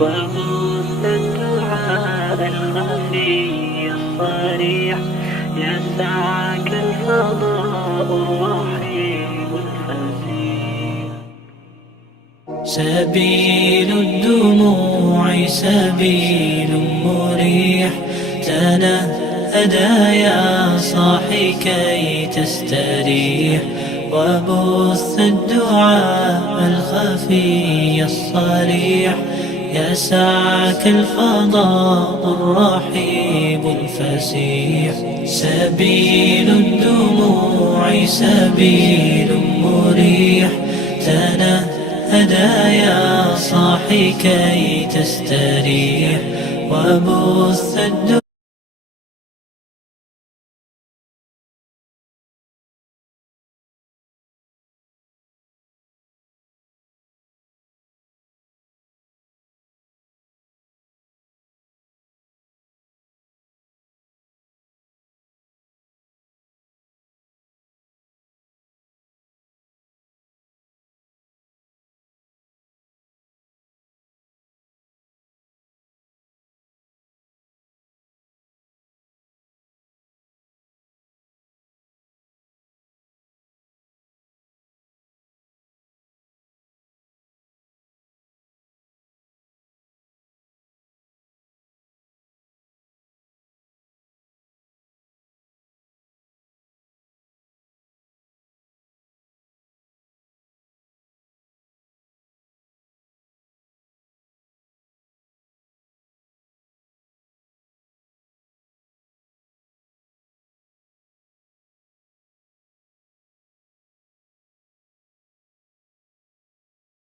وبث الدعاء الخفي الصريح يسعك الفضاء الرحيم الفسيح. سبيل الدموع سبيل مريح، تنهدى يا صاحي كي تستريح، وبث الدعاء الخفي الصريح يسعك الفضاء الرحيب الفسيح. سبيل الدموع سبيل مريح، تنهدى يا صاحي كي تستريح، وبث الدعاء